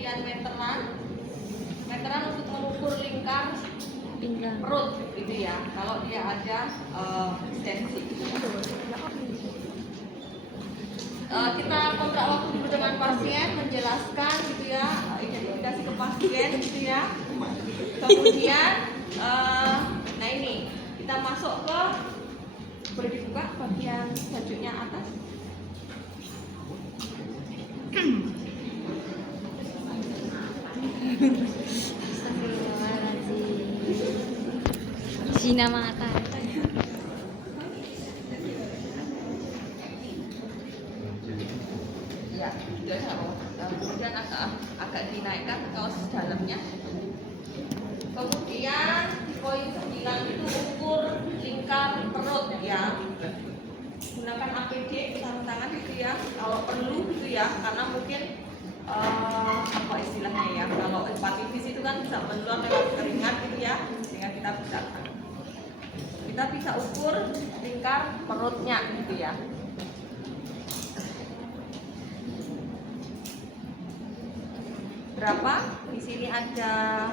kemudian meteran. Meteran untuk mengukur lingkar pinggang. perut gitu ya. Kalau dia ada distensi. Kita kontrak waktu dulu dengan pasien, menjelaskan gitu ya, identifikasi ke pasien gitu ya. Kemudian nah ini kita masuk ke, boleh dibuka bagian bajunya atas. Zina mata. Ya, kemudian agak dinaikkan ke kaos dalamnya. Kemudian di poin 9 itu ukur lingkar perut ya. Gunakan APD sarung tangan gitu ya, kalau perlu gitu ya, karena mungkin apa istilahnya ya, kalau hepatitis itu kan bisa menular lewat keringat gitu ya, sehingga kita bisa ukur lingkar perutnya gitu ya. Berapa? Di sini ada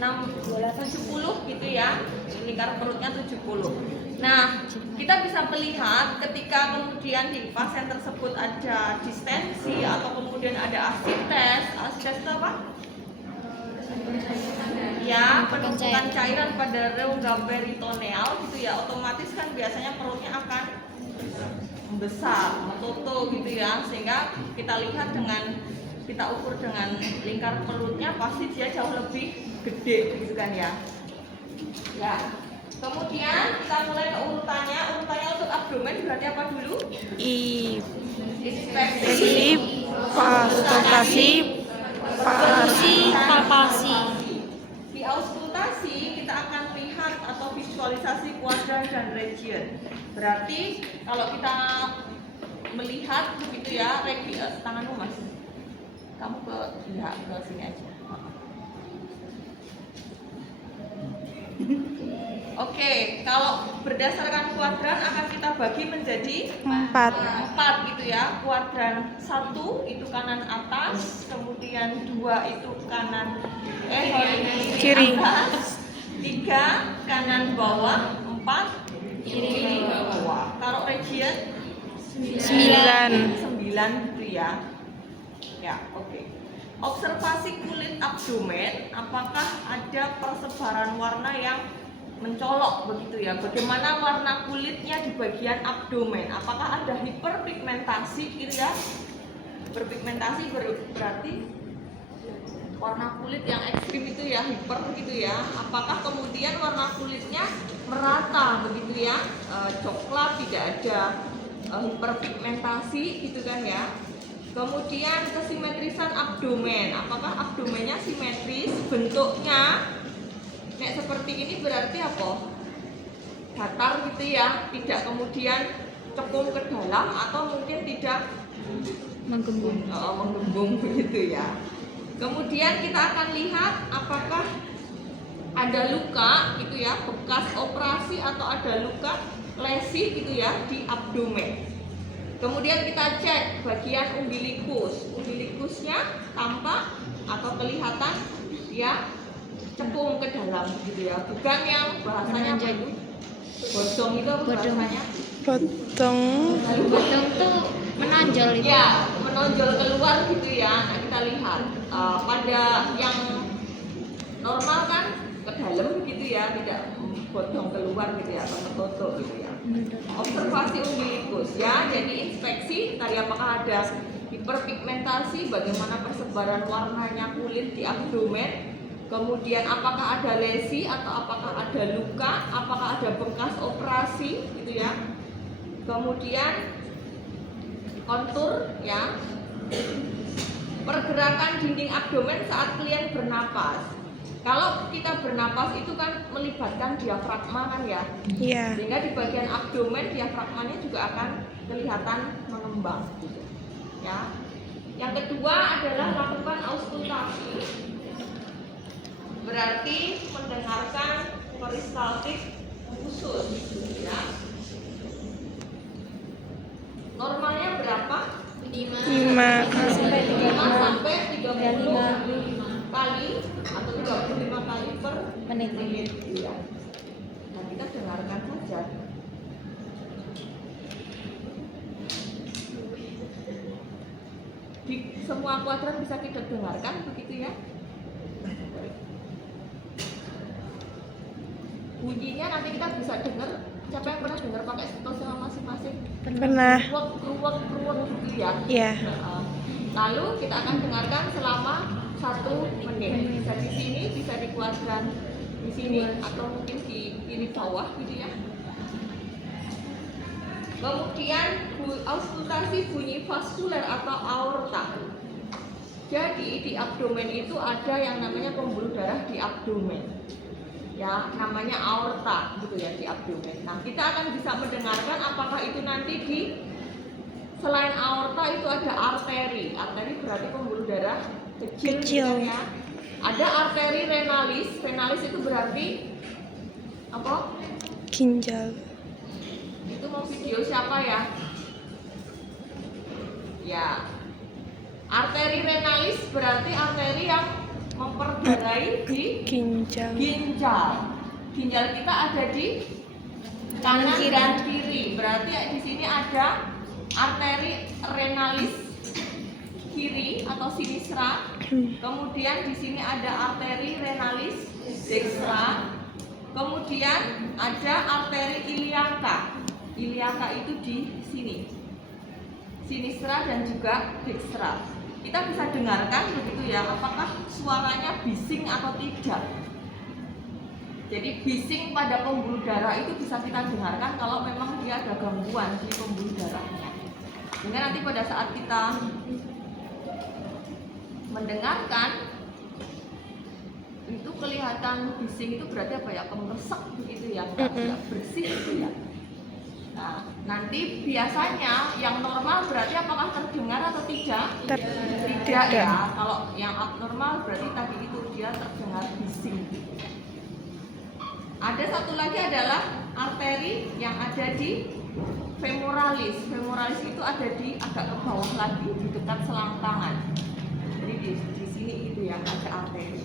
70 gitu ya, lingkar perutnya 70. Nah, kita bisa melihat ketika kemudian di pasien tersebut ada distensi atau kemudian ada asites. Asites itu apa? Ya, penumpukan cairan pada rongga peritoneal gitu ya, otomatis kan biasanya perutnya akan membesar, metoto gitu ya, sehingga kita lihat kita ukur dengan lingkar perutnya pasti dia jauh lebih gede gitu kan ya. Ya. Kemudian kita mulai ke urutannya. Urutannya untuk abdomen berarti apa dulu? Inspeksi, palpasi, palpasi. Di auskultasi kita akan lihat atau visualisasi kuadran dan region. Berarti kalau kita melihat begitu ya, tanganmu Mas. Kamu ke sini aja. Oke, kalau berdasarkan kuadran akan kita bagi menjadi 4 gitu ya. Kuadran 1 itu kanan atas, kemudian 2 itu kiri atas, 3 kanan bawah, 4 kiri bawah. Kalau region 9 gitu ya. Ya, oke. Observasi kulit abdomen, apakah ada persebaran warna yang mencolok begitu ya? Bagaimana warna kulitnya di bagian abdomen? Apakah ada hiperpigmentasi gitu ya? Hiperpigmentasi berarti warna kulit yang ekstrim itu ya, hiper gitu ya. Apakah kemudian warna kulitnya merata begitu ya? Coklat, tidak ada hiperpigmentasi gitu kan ya? Kemudian kesimetrisan abdomen, apakah abdomennya simetris? Bentuknya nek seperti ini berarti apa? Datar gitu ya, tidak kemudian cekung ke dalam atau mungkin tidak menggembung begitu ya. Kemudian kita akan lihat apakah ada luka gitu ya, bekas operasi atau ada luka lesi gitu ya di abdomen. Kemudian kita cek bagian umbilikus. Umbilikusnya tampak atau kelihatan ya cekung ke dalam gitu ya. Bukan yang bahasanya bodong itu bahasanya. Bodong tuh menonjol itu. Ya, menonjol keluar gitu ya. Nah, kita lihat pada yang normal kan ke dalam gitu ya, tidak bodong keluar gitu ya, atau metoto gitu ya. Observasi umbilikus ya, jadi inspeksi tadi apakah ada hiperpigmentasi, bagaimana persebaran warnanya kulit di abdomen, kemudian apakah ada lesi atau apakah ada luka, apakah ada bekas operasi gitu ya. Kemudian kontur ya, pergerakan dinding abdomen saat klien bernapas. Kalau kita bernapas itu kan melibatkan diafragma kan ya. Iya. Sehingga di bagian abdomen diafragmanya juga akan kelihatan mengembang gitu. Ya. Yang kedua adalah lakukan auskultasi. Berarti mendengarkan peristaltik khusus ya. Normalnya berapa? 5 5 sampai 30 kali atau 35 kali per menit. Iya. Nah, kita dengarkan saja. Di semua kuadran bisa kita dengarkan begitu ya. Bunyinya nanti kita bisa dengar. Siapa yang pernah dengar pakai stetoskop masing-masing? Pernah. Ruwet gitu ya. Iya. Lalu kita akan dengarkan selama 1 menit. Bisa di sini, bisa di kuadran di sini, atau mungkin di kiri bawah gitu ya. Kemudian auskultasi bunyi vaskuler atau aorta. Jadi di abdomen itu ada yang namanya pembuluh darah di abdomen. Ya, namanya aorta gitu ya di abdomen. Nah, kita akan bisa mendengarkan apakah itu nanti di selain aorta itu ada arteri. Arteri berarti pembuluh darah kecil. Gitu ya. Ada arteri renalis. Renalis itu berarti apa? Ginjal. Itu mau video siapa ya? Ya. Arteri renalis berarti arteri yang memperdarai di Ginjal. Ginjal kita ada di kanan dan kiri. Berarti di sini ada arteri renalis kiri atau sinistra. Kemudian di sini ada arteri renalis dextra. Kemudian ada arteri iliaka. Iliaka itu di sini. Sinistra dan juga dextra. Kita bisa dengarkan begitu ya, apakah suaranya bising atau tidak. Jadi bising pada pembuluh darah itu bisa kita dengarkan kalau memang dia ada gangguan di pembuluh darahnya. Sehingga nanti pada saat kita mendengarkan itu kelihatan bising itu berarti apa ya, kemersek begitu ya, tidak bersih gitu ya. Nah, nanti biasanya yang normal berarti apakah terdengar atau tidak? Tidak ya. Kalau yang abnormal berarti tadi itu dia terdengar bising. Ada satu lagi adalah arteri yang ada di femoralis. Femoralis itu ada di agak ke bawah lagi di dekat selangkangan. Jadi di sini itu yang ada arteri.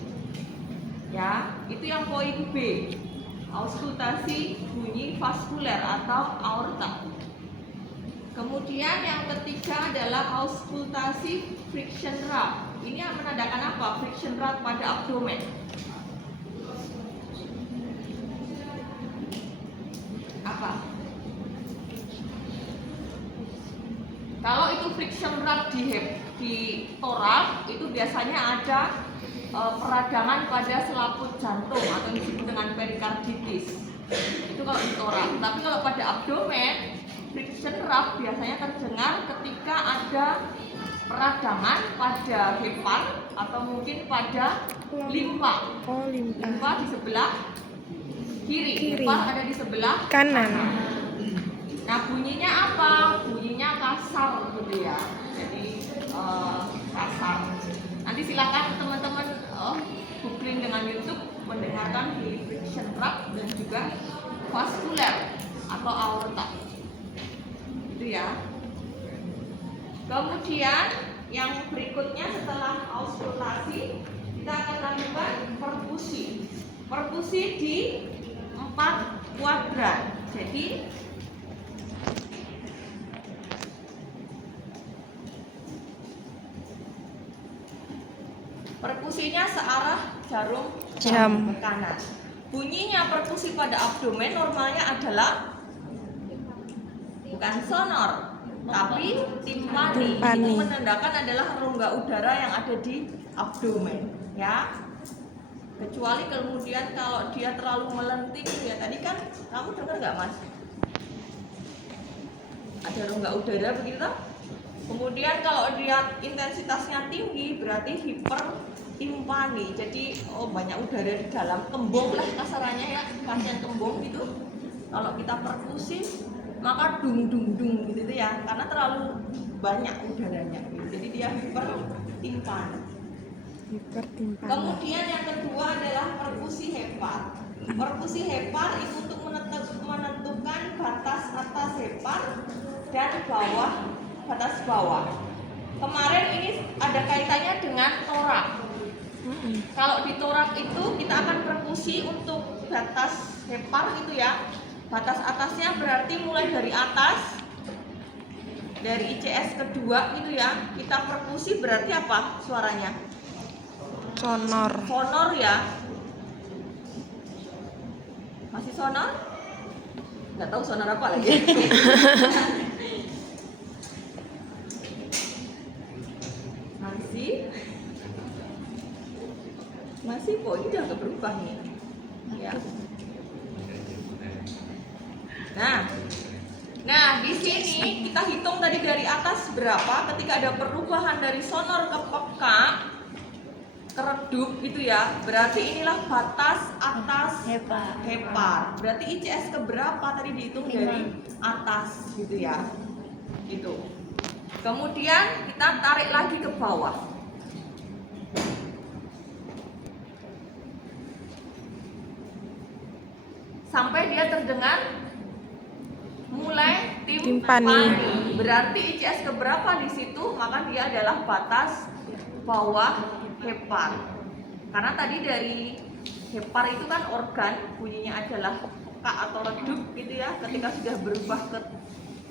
Ya, itu yang poin B. Auskultasi bunyi vaskuler atau aorta. Kemudian yang ketiga adalah auskultasi friction rate. Ini yang menandakan apa? Friction rate pada abdomen. Apa? Kalau itu friction rate di torak itu biasanya ada peradangan pada selaput jantung atau disebut dengan perikarditis. Itu kalau di torak. Tapi kalau pada abdomen, friction rate biasanya terdengar ketika ada peradangan pada hepar atau mungkin pada limfa. Limfa di sebelah kiri. Hepar ada di sebelah kanan. Nah, bunyinya apa? Bunyinya kasar gitu ya. Jadi kasar. Nanti silakan teman-teman googling dengan YouTube mendengarkan di friction rate dan juga vaskuler atau aorta. Itu ya. Kemudian yang berikutnya setelah auskultasi kita akan lakukan perkusi. Perkusi di 4 kuadran. Jadi perkusinya searah jarum jam ke kanan. Bunyinya perkusi pada abdomen normalnya adalah bukan sonor, tapi timpani. Itu menandakan adalah rongga udara yang ada di abdomen, ya. Kecuali kemudian kalau dia terlalu melenting, ya tadi kan kamu dengar nggak, Mas? Ada rongga udara begitu. Kemudian kalau dia intensitasnya tinggi berarti hipertimpani. Jadi banyak udara di dalam, kembung lah kasarannya ya, pasien kembung gitu. Kalau kita perkusi maka dung gitu ya, karena terlalu banyak udaranya gitu. Jadi dia hipertimpani. Kemudian yang kedua adalah perkusi hepar. Perkusi hepar itu untuk menentukan batas atas hepar dan batas bawah. kemarin ini ada kaitannya dengan torak. Kalau di torak itu kita akan perkusi untuk batas hepar gitu ya. Batas atasnya berarti mulai dari atas, dari ICS kedua gitu ya. Kita perkusi berarti apa suaranya? Sonor. Sonor ya. Masih sonor? Nggak tahu sonor apa lagi. Masih kok, ini udah agak berubah nih ya. Nah di sini kita hitung tadi dari atas berapa. Ketika ada perubahan dari sonor ke peka, ke redup gitu ya, berarti inilah batas atas hepar. Berarti ICS ke berapa tadi dihitung dari atas gitu ya. Gitu. Kemudian kita tarik lagi ke bawah. Sampai dia terdengar mulai timpani. Berarti ICS keberapa di situ? Maka dia adalah batas bawah hepar. Karena tadi dari hepar itu kan organ, bunyinya adalah peka atau redup gitu ya. Ketika sudah berubah ke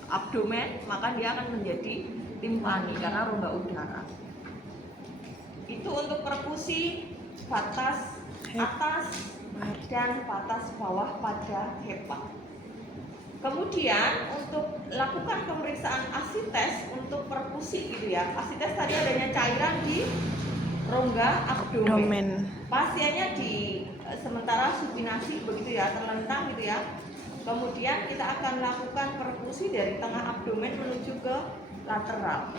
abdomen, maka dia akan menjadi timpani karena rongga udara. Itu untuk perkusi batas atas dan batas bawah pada hepar. Kemudian untuk lakukan pemeriksaan asites untuk perkusi gitu ya. Asites tadi adanya cairan di rongga abdomen. Pasiennya di sementara supinasi begitu ya, terlentang gitu ya. Kemudian kita akan lakukan perkusi dari tengah abdomen menuju ke lateral.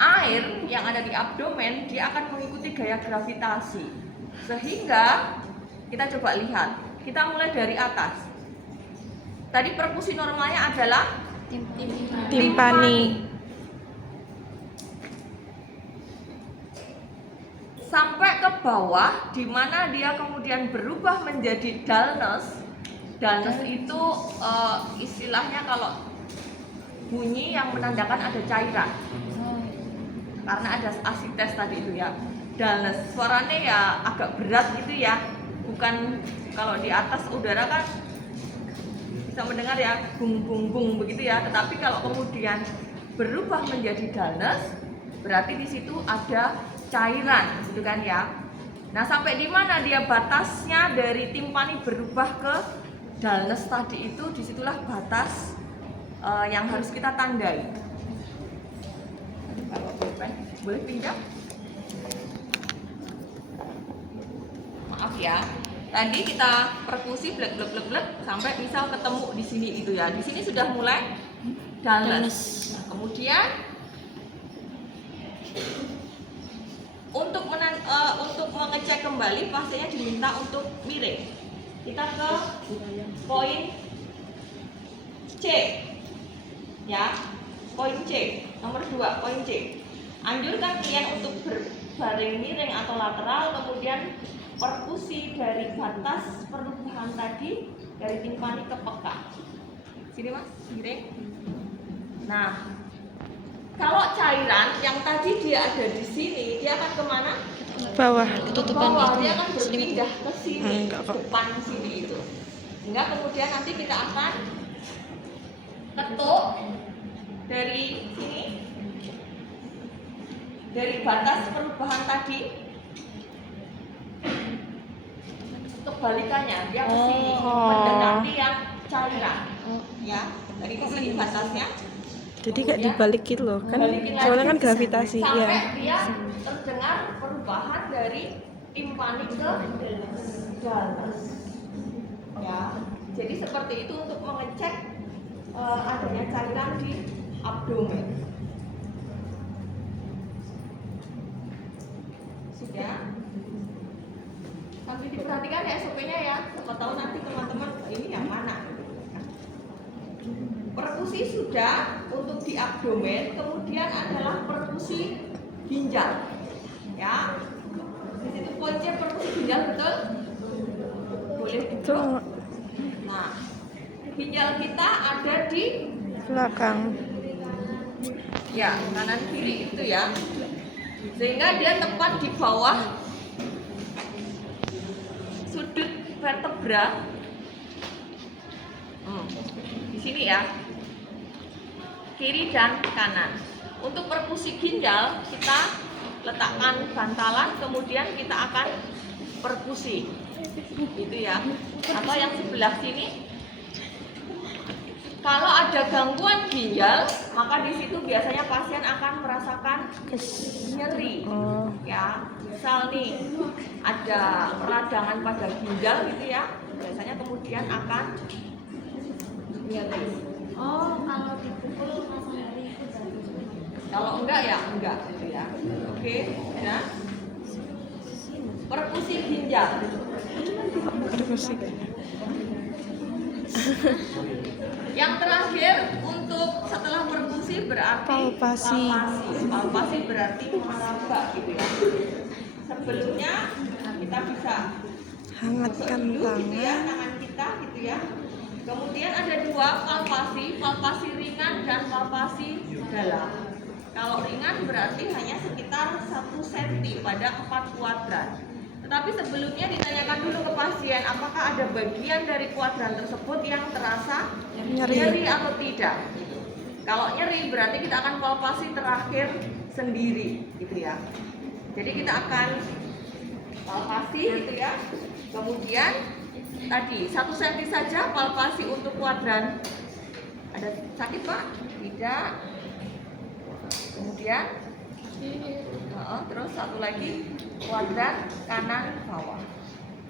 Air yang ada di abdomen dia akan mengikuti gaya gravitasi. Sehingga kita coba lihat, kita mulai dari atas. Tadi perkusi normalnya adalah timpani. Sampai ke bawah, di mana dia kemudian berubah menjadi dullness. Dullness itu istilahnya kalau bunyi yang menandakan ada cairan. Karena ada asites tadi itu ya. Dullness, suaranya ya agak berat gitu ya. Bukan kalau di atas udara kan bisa mendengar ya bung bung bung begitu ya, tetapi kalau kemudian berubah menjadi dullness berarti di situ ada cairan gitu kan ya. Nah, sampai di mana dia batasnya dari timpani berubah ke dullness tadi itu, disitulah batas yang harus kita tandai. Kalau boleh pinjam? Maaf ya. Tadi kita perkusi blek sampai misal ketemu di sini itu ya. Di sini sudah mulai dullness. Nah, kemudian untuk mengecek kembali pasiennya diminta untuk miring. Kita ke poin C. Ya. Poin C. Nomor 2, poin C. Anjurkan klien untuk berbaring miring atau lateral, kemudian perkusi dari batas perubahan tadi dari timpani ke peka. Sini Mas, miring. Nah, kalau cairan yang tadi dia ada di sini, dia akan kemana? Bawah. Ke bawah, dia akan berpindah ke sini, depan sini itu. Sehingga kemudian nanti kita akan ketuk dari sini, dari batas perubahan tadi. Kebalikannya dia ke sini mendekati yang cairan ya, dari ke sini batasnya, jadi kayak dibalik gitu loh kan, soalnya kan gravitasi sampai ya. dia terdengar perubahan dari timpani ke dullness ya. Jadi seperti itu untuk mengecek adanya cairan di abdomen. Sudah? Sambil diperhatikan ya SOP-nya ya. Siapa tahu nanti teman-teman ini yang mana. Perkusi sudah untuk di abdomen, kemudian adalah perkusi ginjal. Ya. Di situ poinnya perkusi ginjal, betul? Boleh duduk. Nah, ginjal kita ada di Belakang. Ya, kanan kiri itu ya. Sehingga dia tepat di bawah sudut vertebra. Di sini ya. Kiri dan kanan. Untuk perkusi ginjal kita letakkan bantalan, kemudian kita akan perkusi. Gitu ya. Atau yang sebelah sini. Kalau ada gangguan ginjal, maka di situ biasanya pasien akan merasakan nyeri. Ya, misal nih ada peradangan pada ginjal gitu ya, biasanya kemudian akan nyeri. Oh, kalau dipukul rasa nyeri itu baru. Kalau enggak ya enggak gitu ya. Oke, ya. Perkusi ginjal. Perkusi. Yang terakhir untuk setelah perkusi berarti Palpasi. Palpasi berarti meraba gitu ya. Sebelumnya kita bisa Hangatkan gitu ya, tangan. tangan kita gitu ya. Kemudian ada dua palpasi ringan dan palpasi dalam. Kalau ringan berarti hanya sekitar 1 cm pada 4 kuadran. Tetapi sebelumnya ditanyakan dulu ke pasien apakah ada bagian dari kuadran tersebut yang terasa nyeri atau tidak. Kalau nyeri berarti kita akan palpasi terakhir sendiri gitu ya. Jadi kita akan palpasi gitu ya. Kemudian tadi 1 cm saja palpasi untuk kuadran. Ada sakit Pak? Tidak. Kemudian terus satu lagi kuadran kanan bawah.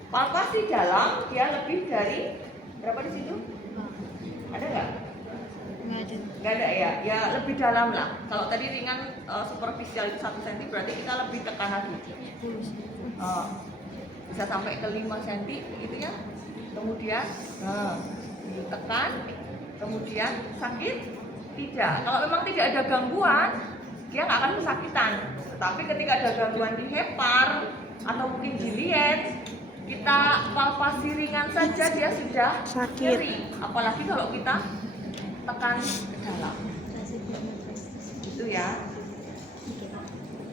Palpasi dalam dia lebih dari berapa di situ? Ada nggak? Nggak ada. Nggak ada ya. Ya lebih dalam lah. Kalau tadi ringan superficial itu 1 cm berarti kita lebih tekan lagi. Bisa sampai ke 5 cm gitu ya. Kemudian tekan. Kemudian sakit? Tidak. Kalau memang tidak ada gangguan, dia nggak akan kesakitan. Tetapi ketika ada gangguan di hepar atau mungkin di lens, kita palpasi ringan saja dia sudah Sakit. nyeri. Apalagi kalau kita tekan ke dalam. Itu ya.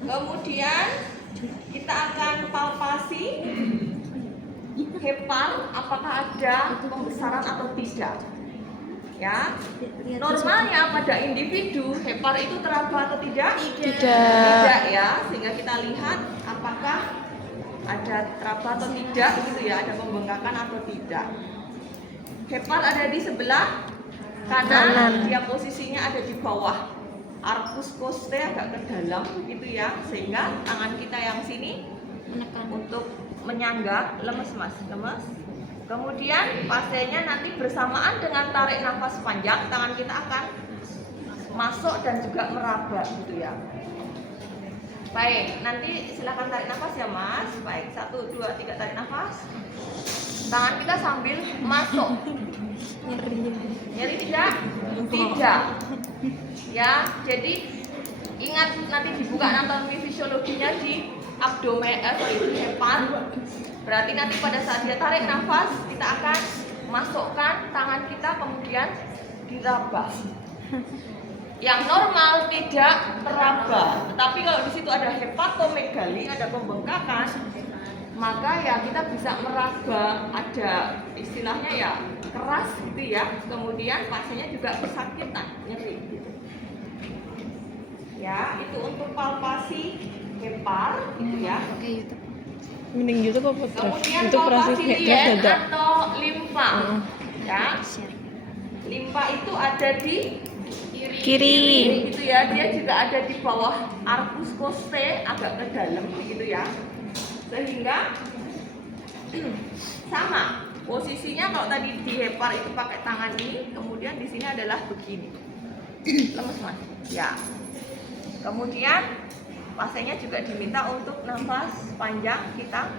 Kemudian kita akan palpasi hepar apakah ada pembesaran atau tidak. Ya, normalnya pada individu hepar itu teraba atau tidak? Tidak ya, sehingga kita lihat apakah ada teraba atau tidak gitu ya, ada pembengkakan atau tidak. Hepar ada di sebelah kanan. Dia posisinya ada di bawah arcus costae agak ke dalam gitu ya, sehingga tangan kita yang sini Menekan. untuk menyangga, lemes mas, lemes. Kemudian pasiennya nanti bersamaan dengan tarik nafas panjang, tangan kita akan masuk dan juga meraba gitu ya. Baik, nanti silakan tarik nafas ya mas. Baik, 1, 2, 3 tarik nafas. Tangan kita sambil masuk. Nyeri tidak? Tidak. Ya, jadi ingat nanti dibuka anatomi fisiologinya di abdomen, di hepar. Berarti nanti pada saat dia tarik nafas, kita akan masukkan tangan kita kemudian diraba. Yang normal tidak teraba, tetapi kalau di situ ada hepatomegali, ada pembengkakan, maka ya kita bisa meraba, ada istilahnya ya keras gitu ya. Kemudian pasiennya juga kesakitan, nyeri. Gitu. Ya, itu untuk palpasi hepar, gitu ya. Oke, YouTube. Mending YouTube apa Prof? Kemudian Itu palpasi kayak lien dada. atau limpa. Ya, limpa itu ada di Kiri. gitu ya. Dia juga ada di bawah arcus costae agak ke dalam gitu ya. Sehingga sama posisinya kalau tadi di hepar itu pakai tangan ini, kemudian di sini adalah begini. Lemes mas. Ya. Kemudian pasiennya juga diminta untuk nafas panjang kita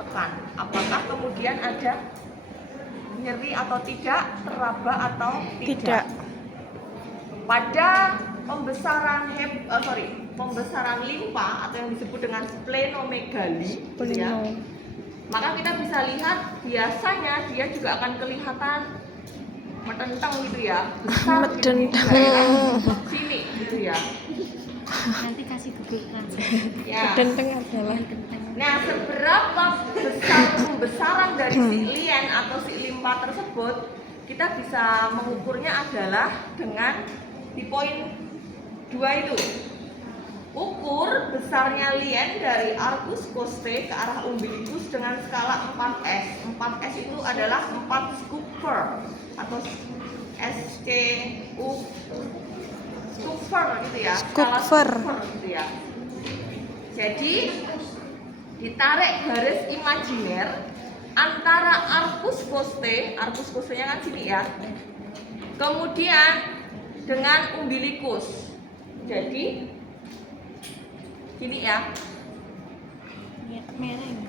tekan. Apakah kemudian ada nyeri atau tidak, teraba atau tidak. Pada pembesaran limpa atau yang disebut dengan splenomegali, ya, maka kita bisa lihat biasanya dia juga akan kelihatan metentang gitu ya, besar gitu di daerah sini gitu gitu ya. Nanti kasih Google Translate. Ya. Denteng adalah. Nah, seberapa besar pembesaran dari si lien atau si limpa tersebut, kita bisa mengukurnya adalah dengan di poin 2 itu. Ukur besarnya lien dari arcus costae ke arah umbilicus dengan skala 4S. 4S itu adalah 4 Scooper atau SCU Scooper gitu ya. Skala Scooper. gitu ya. Jadi ditarik garis imajiner antara arcus costae-nya kan sini ya. Kemudian dengan umbilicus. Jadi gini ya. Merah ini.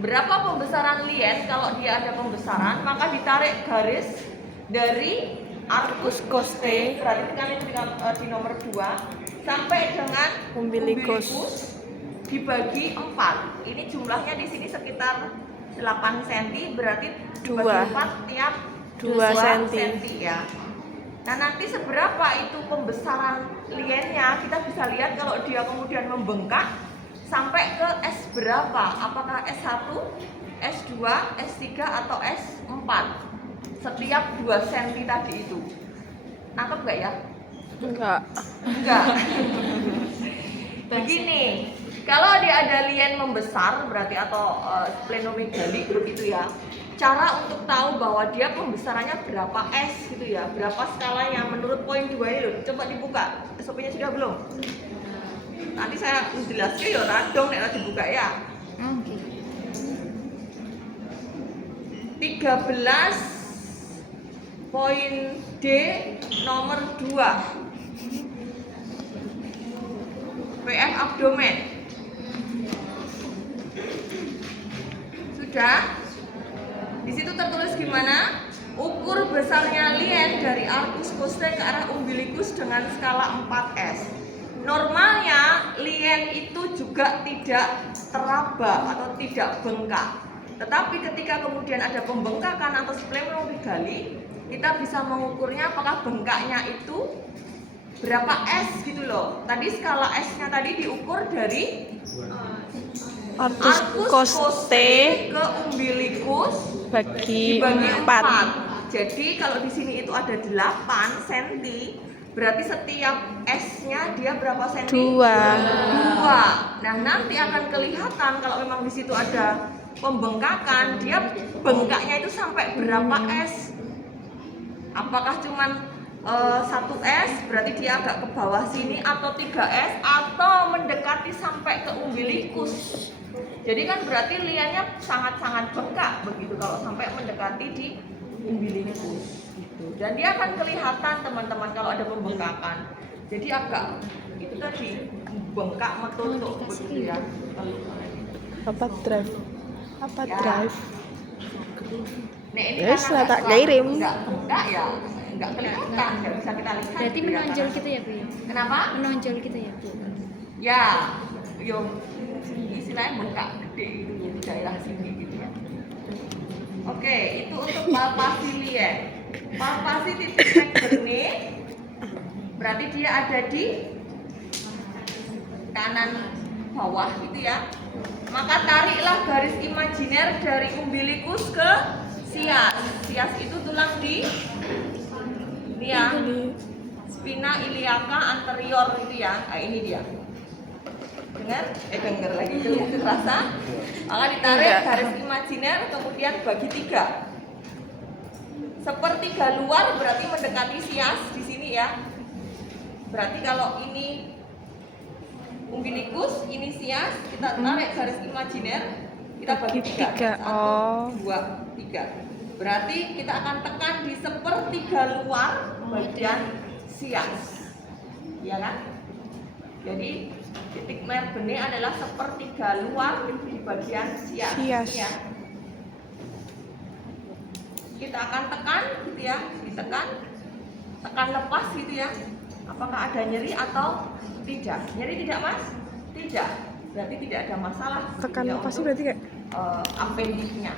Berapa pembesaran lien? Kalau dia ada pembesaran, maka ditarik garis dari arcus costae, berarti kan itu di nomor 2 sampai dengan Umbilicus. dibagi 4. Ini jumlahnya di sini sekitar 8 cm, berarti dibagi 2. 4 tiap 2 cm. ya. Nah, nanti seberapa itu pembesaran liennya kita bisa lihat kalau dia kemudian membengkak sampai ke S berapa? Apakah S1, S2, S3 atau S4? Setiap 2 cm tadi itu. Nangkep nggak ya? Enggak. Enggak. Begini, kalau dia ada lien membesar berarti atau splenomegali begitu ya. Cara untuk tahu bahwa dia pembesarannya berapa S gitu ya, berapa skalanya menurut poin 2 ini loh. Coba dibuka. SOP-nya sudah belum? Nanti saya jelaskan ya radong nek dibuka ya. Oke. 13 poin D nomor 2. PF abdomen. Sudah? Di situ tertulis gimana? Ukur besarnya lien dari arcus costae ke arah umbilicus dengan skala 4S. Normalnya lien itu juga tidak teraba atau tidak bengkak. Tetapi ketika kemudian ada pembengkakan atau splenomegali, kita bisa mengukurnya apakah bengkaknya itu berapa S gitu loh. Tadi skala S-nya tadi diukur dari Arcus costae ke umbilicus bagi dibagi 4. 4. Jadi kalau di sini itu ada 8 cm, berarti setiap S-nya dia berapa cm? 2. 2. Nah, nanti akan kelihatan kalau memang di situ ada pembengkakan, dia bengkaknya itu sampai berapa S? Apakah cuman 1S, berarti dia agak ke bawah sini, atau 3S, atau mendekati sampai ke umbilicus. Jadi kan berarti liannya sangat-sangat bengkak begitu kalau sampai mendekati di umbilicus gitu. Dan dia akan kelihatan teman-teman kalau ada pembengkakan. Jadi agak itu tadi bengkak metutup begitu ya. Apa drive? Apa Ya. drive? Nah, ini Yes, karena tak nggak kirim. nggak bengkak ya, nggak kelihatan, nggak bisa kita lihat. Berarti gitu ya, menonjol karena- gitu ya, Bu ya? Kenapa? Menonjol gitu ya, Bu. Ya, yo istilahnya bengkak gede gitu ya di daerah sini gitu ya. Oke, itu untuk palpasi lien. Palpasi titik McBurney berarti dia ada di kanan bawah gitu ya. Maka tariklah garis imajiner dari umbilicus ke sias. Sias itu tulang di ini ya. Spina iliaca anterior itu ya. Nah, ini dia. Dengar lagi terasa. Maka ditarik Enggak. garis imajiner kemudian bagi 3. Sepertiga luar berarti mendekati sias di sini ya. Berarti kalau ini umbilicus, ini sias, kita tarik garis imajiner, kita bagi Bagi 3. tiga. 1, Oh. 2, 3. Berarti kita akan tekan di sepertiga luar bagian sias. Ya kan? Jadi titik McBurney adalah sepertiga luar di bagian sias. Sias. Ini ya. Kita akan tekan gitu ya, ditekan, tekan lepas gitu ya. Apakah ada nyeri atau tidak? Nyeri tidak, Mas? Tidak. Berarti tidak ada masalah. Tekan gitu ya, lepas sih untuk, berarti kayak appendiknya.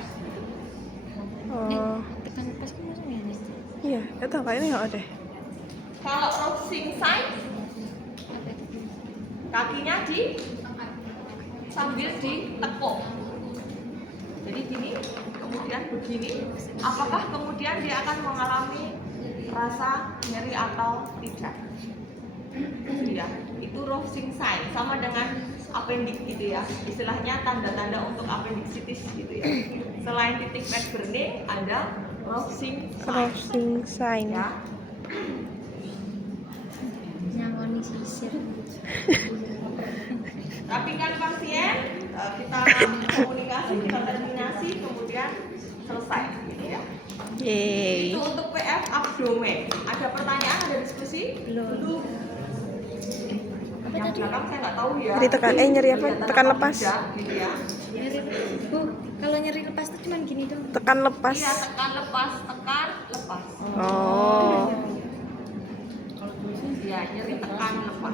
oh Tekan pas kan langsung ya, Mas. iya, itu kayaknya nggak ada. Kalau rousing sign, kakinya sambil ditekuk. Jadi gini, kemudian begini. Apakah kemudian dia akan mengalami rasa nyeri atau tidak? Ya, itu rousing sign, sama dengan appendix gitu ya. Istilahnya tanda-tanda untuk appendicitis gitu ya. Selain titik McBurney ada rousing sign. Rousing sign. Ya. Nyangoni sisir. Rapikan pasien, kita komunikasi, kita terminasi, kemudian selesai gitu ya. Yeay. Itu untuk PF abdomen. Ada pertanyaan, ada diskusi? Belum. Yang belakang saya nggak tahu ya. Nyeri tekan, nyeri apa? Kelihatan Tekan apa lepas. tidak, gitu ya. Nyeri. Oh, kalau nyeri lepas tuh cuman gini dong. Tekan lepas. Iya, tekan lepas, tekan lepas. Oh. Iya, nyeri tekan lepas.